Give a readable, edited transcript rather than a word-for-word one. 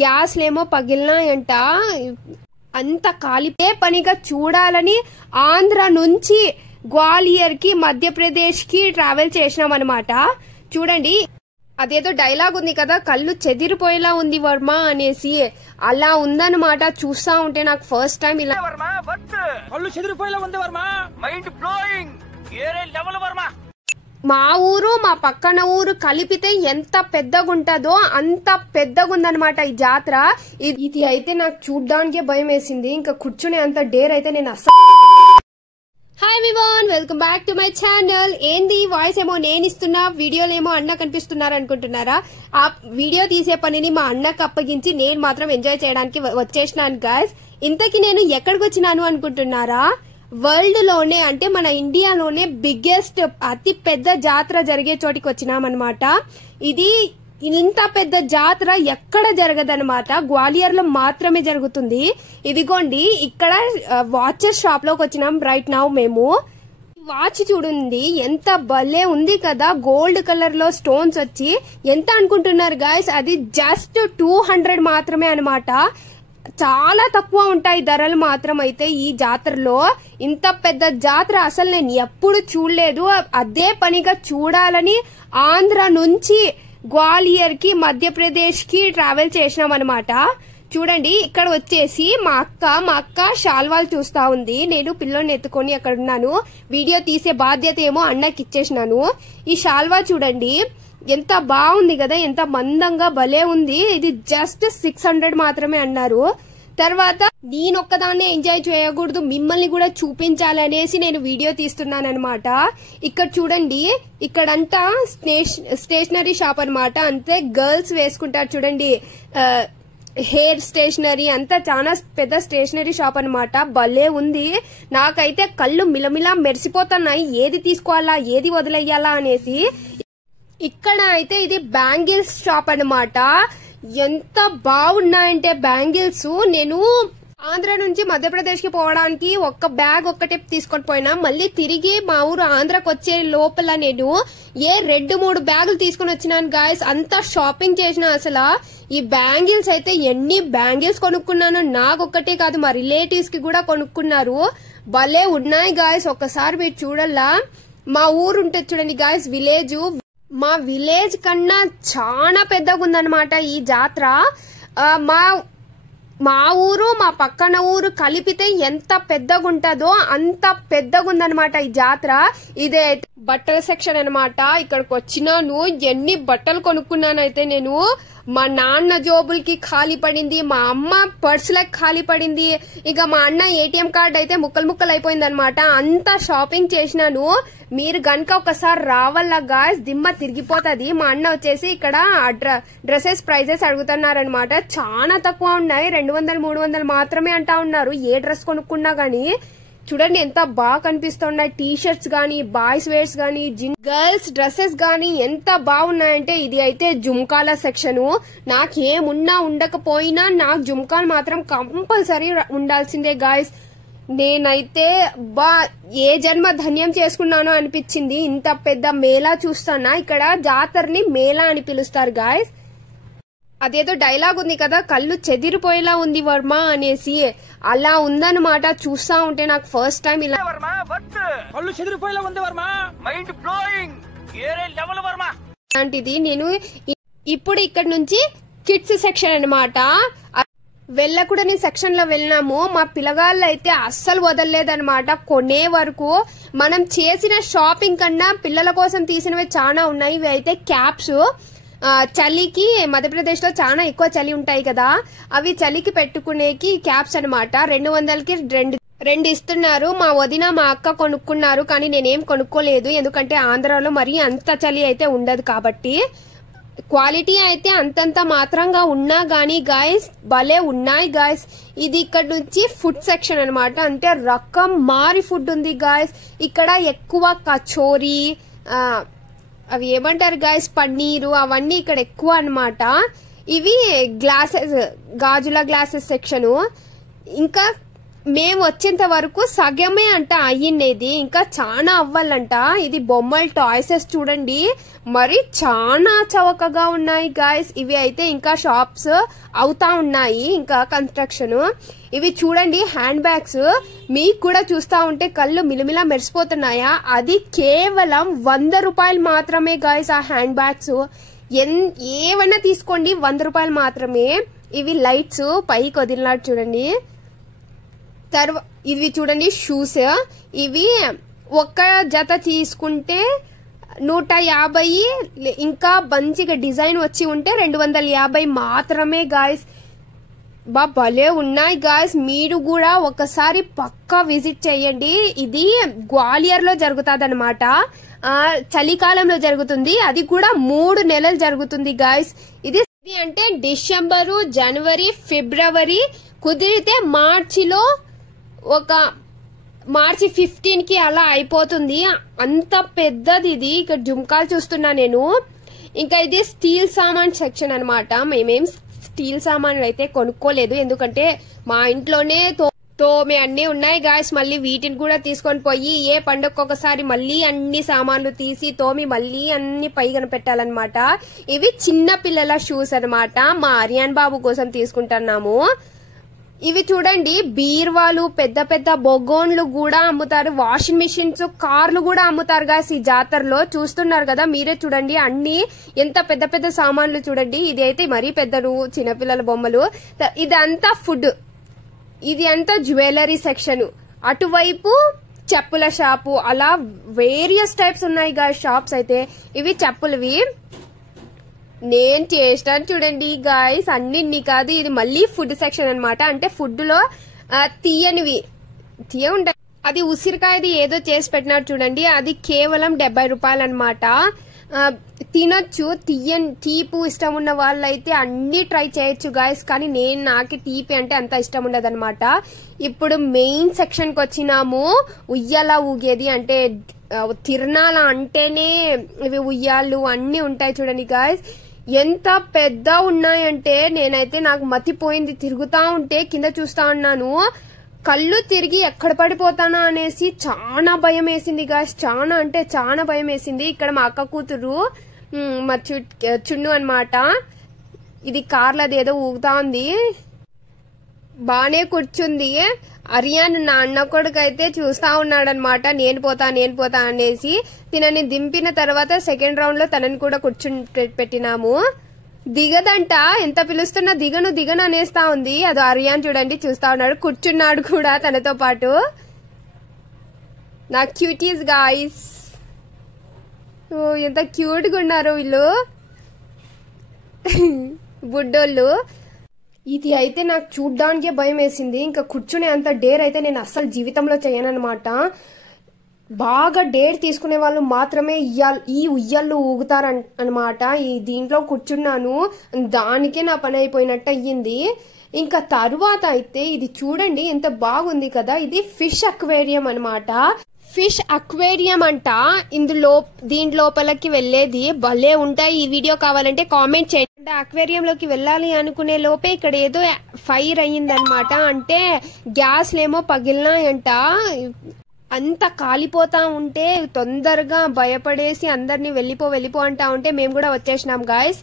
గ్యాస్లేమో పగిలినాయంట. అంత కాలిపే పనిగా చూడాలని ఆంధ్ర నుంచి గ్వాలియర్ కి మధ్యప్రదేశ్ కి ట్రావెల్ చేసినాం అనమాట. చూడండి, అదేదో డైలాగ్ ఉంది కదా, కళ్ళు చెదిరిపోయేలా ఉంది వర్మ అనేసి, అలా ఉందన్నమాట. చూస్తా ఉంటే నాకు ఫస్ట్ టైం ఇలా కళ్ళు చెదిరిపోయేలా ఉంది వర్మ, మైండ్ బ్లోయింగ్, ఏరే లెవెల్ వర్మ. మా ఊరు మా పక్కన ఊరు కలిపితే ఎంత పెద్దగుంటదో అంత పెద్దగుందనమాట ఈ జాతర. ఇది అయితే నాకు చూడ్డానికే భయం వేసింది, ఇంకా కూర్చునే అంత డేర్ అయితే నేను అస్సలు. Hi everyone, welcome back to my channel. ఏంది వాయిస్ ఏమో నేను ఇస్తున్నా, వీడియోలేమో అన్న కనిపిస్తున్నారు అనుకుంటున్నారా? ఆ వీడియో తీసే పనిని మా అన్నకు అప్పగించి నేను మాత్రం ఎంజాయ్ చేయడానికి వచ్చేసినాను గాయ్స్. ఇంతకీ నేను ఎక్కడికి వచ్చినాను అనుకుంటున్నారా? వరల్డ్ లోనే అంటే మన ఇండియాలోనే బిగ్గెస్ట్ అతి పెద్ద జాతర జరిగే చోటికి వచ్చినామన్నమాట. ఇది ఇంత పెద్ద జాతర ఎక్కడ జరగదన్నమాట, గ్వాలియర్ లో మాత్రమే జరుగుతుంది. ఇదిగోండి, ఇక్కడ వాచెస్ షాప్ లోకి వచ్చినాం రైట్ నౌ మేము. వాచ్ చూడండి ఎంత భలే ఉంది కదా, గోల్డ్ కలర్ లో స్టోన్స్ వచ్చి. ఎంత అనుకుంటున్నారు గాయస్? అది జస్ట్ 200 మాత్రమే అనమాట. చాలా తక్కువ ఉంటాయి ధరలు మాత్రం. అయితే ఈ జాతరలో ఇంత పెద్ద జాతర అసలు నేను ఎప్పుడు చూడలేదు. అదే పనిగా చూడాలని ఆంధ్ర నుంచి గ్వాలియర్ కి మధ్యప్రదేశ్ కి ట్రావెల్ చేసినాం అనమాట. చూడండి, ఇక్కడ వచ్చేసి మా అక్క శాల్వాలు చూస్తా ఉంది. నేను పిల్లోని ఎత్తుకొని అక్కడ ఉన్నాను. వీడియో తీసే బాధ్యత ఏమో అన్నకి ఇచ్చేసినాను. ఈ శాల్వా చూడండి ఎంత బాగుంది కదా, ఎంత మందంగా భలే ఉంది. ఇది జస్ట్ 600 మాత్రమే అన్నారు. తర్వాత నేనొక్కదాన్నే ఎంజాయ్ చేయకూడదు, మిమ్మల్ని కూడా చూపించాలి అనేసి నేను వీడియో తీస్తున్నాను అనమాట. ఇక్కడ చూడండి, ఇక్కడంతా స్టేషనరీ షాప్ అనమాట. అంతే గర్ల్స్ వేసుకుంటారు చూడండి, హెయిర్ స్టేషనరీ అంతా చాలా పెద్ద స్టేషనరీ షాప్ అనమాట. భలే ఉంది. నాకైతే కళ్ళు మిలమిలా మెరిసిపోతున్నాయి, ఏది తీసుకోవాలా ఏది వదిలేయాలా అనేసి. ఇక్కడ అయితే ఇది బ్యాంగిల్స్ షాప్ అనమాట. ఎంత బాగున్నాయంటే బ్యాంగిల్స్. నేను ఆంధ్ర నుంచి మధ్యప్రదేశ్ కి పోవడానికి ఒక్క బ్యాగ్ ఒక్కటే తీసుకొని పోయినా, మళ్ళీ తిరిగి మా ఊరు ఆంధ్రకు వచ్చే లోపల నేను 2-3 బ్యాగులు తీసుకుని వచ్చినాను గాయస్. అంతా షాపింగ్ చేసిన. అసలు ఈ బ్యాంగిల్స్ అయితే ఎన్ని బ్యాంగిల్స్ కొనుక్కున్నాను, నాకొక్కటే కాదు మా రిలేటివ్స్ కి కూడా కొనుక్కున్నారు. భలే ఉన్నాయి గాయస్, ఒక్కసారి మీరు చూడాలా. మా ఊరు ఉంటుంది చూడండి గాయస్, విలేజ్. మా విలేజ్ కన్నా చాలా పెద్దగా ఉందన్నమాట ఈ జాతర. మా ఊరు మా పక్కన ఊరు కలిపితే ఎంత పెద్దగుంటదో అంత పెద్దగుందనమాట ఈ జాతర. ఇదే బట్టల సెక్షన్ అనమాట. ఇక్కడికి వచ్చినాను, ఎన్ని బట్టలు కొనుక్కున్నానైతే నేను. మా నాన్న జోబులకి ఖాళీ పడింది, మా అమ్మ పర్సులకు ఖాళీ పడింది, ఇక మా అన్న ఏటీఎం కార్డ్ అయితే ముక్కలు అయిపోయింది అనమాట. అంతా షాపింగ్ చేసినాను. మీరు గనక ఒకసారి రావాలా గాయస్, దిమ్మ తిరిగిపోతుంది. మా అన్న వచ్చేసి ఇక్కడ డ్రెస్సెస్ ప్రైజెస్ అడుగుతున్నారనమాట. చాలా తక్కువ ఉన్నాయి, 200-300 మాత్రమే అంటా ఉన్నారు ఏ డ్రెస్ కొనుక్కున్నా గానీ. చూడండి ఎంత బాగా కనిపిస్తున్నాయి. టీ షర్ట్స్ గానీ, బాయ్స్ వేర్స్ గానీ, గర్ల్స్ డ్రెస్సెస్ గానీ ఎంత బాగున్నాయంటే. ఇది అయితే జుమ్కాల సెక్షన్. నాకేమున్నా ఉండకపోయినా నాకు జుమ్కాలు మాత్రం కంపల్సరీ ఉండాల్సిందే గాయస్. నేనైతే ఏ జన్మ ధన్యం చేసుకున్నానో అనిపించింది. ఇంత పెద్ద మేళా చూస్తానా. ఇక్కడ జాతరని మేళా అని పిలుస్తారు గాయస్. అదేదో డైలాగ్ ఉంది కదా, కళ్ళు చెదిరిపోయేలా ఉంది వర్మ అనేసి, అలా ఉందన్నమాట. చూస్తా ఉంటే నాకు ఫస్ట్ టైం ఇలా కళ్ళు చెదిరిపోయేలా ఉంది వర్మ, మైండ్ బ్లోయింగ్, ఏరే లెవెల్ వర్మ. అలాంటిది నేను ఇప్పుడు ఇక్కడ నుంచి కిడ్స్ సెక్షన్ అనమాట. వెళ్ళకూడని సెక్షన్ లో వెళ్ళినాము. మా పిల్లగాళ్ళు అయితే అస్సలు వదలలేదన్నమాట కొనే వరకు. మనం చేసిన షాపింగ్ కన్నా పిల్లల కోసం తీసినవి చాలా ఉన్నాయి. ఇవి అయితే క్యాప్స్. చలికి మధ్యప్రదేశ్ లో చాలా ఎక్కువ చలి ఉంటాయి కదా, అవి చలికి పెట్టుకునేకి క్యాప్స్ అనమాట. 200కి 2 ఇస్తున్నారు. మా వదిన మా అక్క కొనుక్కున్నారు, కానీ నేనేం కొనుక్కోలేదు, ఎందుకంటే ఆంధ్రాలో మరీ అంత చలి అయితే ఉండదు కాబట్టి. క్వాలిటీ అయితే అంతంత మాత్రంగా ఉన్నా గానీ గాయస్ భలే ఉన్నాయి గాయస్. ఇది ఇక్కడ నుంచి ఫుడ్ సెక్షన్ అనమాట. అంటే రకం మారి ఫుడ్ ఉంది గాయస్. ఇక్కడ ఎక్కువ కచోరీ, అవి ఏమంటారు గాయస్, పన్నీరు, అవన్నీ ఇక్కడ ఎక్కువ అనమాట. ఇవి గ్లాసెస్, గాజుల గ్లాసెస్ సెక్షన్. ఇంకా మేము వచ్చేంత వరకు సగమే అంట అయ్యిండేది, ఇంకా చాలా అవ్వాలంట. ఇది బొమ్మల టాయ్సెస్ చూడండి, మరి చాలా చవకగా ఉన్నాయి గాయస్. ఇవి అయితే ఇంకా షాప్స్ అవుతా ఉన్నాయి, ఇంకా కన్స్ట్రక్షన్. ఇవి చూడండి హ్యాండ్ బ్యాగ్స్, మీకు కూడా చూస్తా ఉంటే కళ్ళు మిలమిలా మెరిసిపోతున్నాయా? అది కేవలం 100 రూపాయలు మాత్రమే గాయస్ ఆ హ్యాండ్ బ్యాగ్స్. ఏవన్నా తీసుకోండి 100 రూపాయలు మాత్రమే. ఇవి లైట్స్ పైకి వదిలినాడు చూడండి. ఇవి చూడండి షూస్, ఇవి ఒక్క జత తీసుకుంటే 150, ఇంకా మంచిగా డిజైన్ వచ్చి ఉంటే 250 మాత్రమే గాయస్. భలే ఉన్నాయి గాయస్, మీరు కూడా ఒకసారి పక్కా విజిట్ చేయండి. ఇది గ్వాలియర్ లో జరుగుతుంది అనమాట, చలికాలంలో జరుగుతుంది, అది కూడా 3 నెలలు జరుగుతుంది గాయస్. ఇది అంటే డిసెంబరు, జనవరి, ఫిబ్రవరి, కుదిరితే మార్చిలో మార్చి 15 కి అలా అయిపోతుంది. అంత పెద్దది ఇది. ఇక్కడ జుంకాలు చూస్తున్నా నేను. ఇంకా ఇది స్టీల్ సామాన్ సెక్షన్ అనమాట. మేమేం స్టీల్ సామాన్లు అయితే కొనుక్కోలేదు, ఎందుకంటే మా ఇంట్లోనే తోమే అన్ని ఉన్నాయి గాయస్. మళ్ళీ వీటిని కూడా తీసుకొని పోయి ఏ పండుగకొకసారి మళ్ళీ అన్ని సామాన్లు తీసి తోమి మళ్ళీ అన్ని పైగన పెట్టాలన్నమాట. ఇవి చిన్న పిల్లల షూస్ అనమాట, మా అరియాన్ బాబు కోసం తీసుకుంటున్నాము. ఇవి చూడండి బీర్వాలు, పెద్ద పెద్ద బొగోన్లు కూడా అమ్ముతారు, వాషింగ్ మిషన్స్, కార్లు కూడా అమ్ముతారు గాయస్. ఈ జాతరలో చూస్తున్నారు కదా మీరే, చూడండి అన్ని ఎంత పెద్ద పెద్ద సామాన్లు చూడండి. ఇది అయితే మరీ పెద్దలు, చిన్నపిల్లల బొమ్మలు. ఇదంతా ఫుడ్, ఇది అంతా జ్యువెలరీ సెక్షన్, అటువైపు చెప్పుల షాపు, అలా వేరియస్ టైప్స్ ఉన్నాయి గాయస్ షాప్స్ అయితే. ఇవి చెప్పులవి నేను చేస్తాను చూడండి గాయస్, అన్నింటినీ కాదు. ఇది మళ్ళీ ఫుడ్ సెక్షన్ అనమాట, అంటే ఫుడ్ లో తీయ ఉంటాయి. అది ఉసిరికాయది ఏదో చేసి పెట్టినారు చూడండి, అది కేవలం 70 రూపాయలు అనమాట. తినొచ్చు, తీపు ఇష్టం ఉన్న వాళ్ళైతే అన్ని ట్రై చేయొచ్చు గాయస్, కానీ నాకు తీపి అంటే అంత ఇష్టం ఉండదు అనమాట. ఇప్పుడు మెయిన్ సెక్షన్ కి వచ్చినాము. ఉయ్యాల ఊగేది, అంటే తిరణాల అంటేనే ఇవి ఉయ్యాలు అన్ని ఉంటాయి చూడండి గాయస్. ఎంత పెద్ద ఉన్నాయంటే నేనైతే నాకు మతిపోయింది. తిరుగుతా ఉంటే కింద చూస్తా ఉన్నాను, కళ్ళు తిరిగి ఎక్కడ పడిపోతానా అనేసి చాలా భయం వేసింది గాయస్. చాలా అంటే చాలా భయం వేసింది. ఇక్కడ మా అక్క కూతురు మా చున్ను అనమాట, ఇది కార్లది ఏదో ఊగుతా ఉంది, బానే కూర్చుంది. అరియాన్ నా అన్న కొడుకు అయితే చూస్తా ఉన్నాడనమాట, నేను పోతా అనేసి. తినని దింపిన తర్వాత సెకండ్ రౌండ్ లో తనని కూడా పెట్టినాము. దిగదంట, ఎంత పిలుస్తున్నా దిగను అనేస్తా ఉంది. అది అరియాన్ చూడండి చూస్తా ఉన్నాడు, కూర్చున్నాడు కూడా తనతో పాటు. నా క్యూటీస్ గాయ్స్, ఎంత క్యూట్ గా ఉన్నారు వీళ్ళు బుడ్డోళ్ళు. ఇది అయితే నాకు చూడ్డానికే భయం వేసింది. ఇంకా కూర్చునే అంత డేర్ అయితే నేను అస్సలు జీవితంలో చేయనన్నమాట. బాగా డేర్ తీసుకునే వాళ్ళు మాత్రమే ఈ ఉయ్యాళ్ళు ఊగుతారు అనమాట. ఈ దీంట్లో కూర్చున్నాను, దానికే నా పని అయిపోయినట్టు అయ్యింది. ఇంకా తరువాత అయితే ఇది చూడండి ఎంత బాగుంది కదా, ఇది ఫిష్ అక్వేరియం అనమాట. ఫిష్ అక్వేరియం అంట. దీని లోపలికి వెళ్లేది భలే ఉంటాయి. ఈ వీడియో కావాలంటే కామెంట్ చేయండి. అక్వేరియంలోకి వెళ్ళాలి అనుకునే లోపే ఇక్కడ ఏదో ఫైర్ అయ్యిందనమాట, అంటే గ్యాస్లేమో పగిలినాయంట. అంత కాలిపోతా ఉంటే తొందరగా భయపడేసి అందరినీ వెళ్ళిపో అంటా ఉంటే మేము కూడా వచ్చేసినాం గాయస్.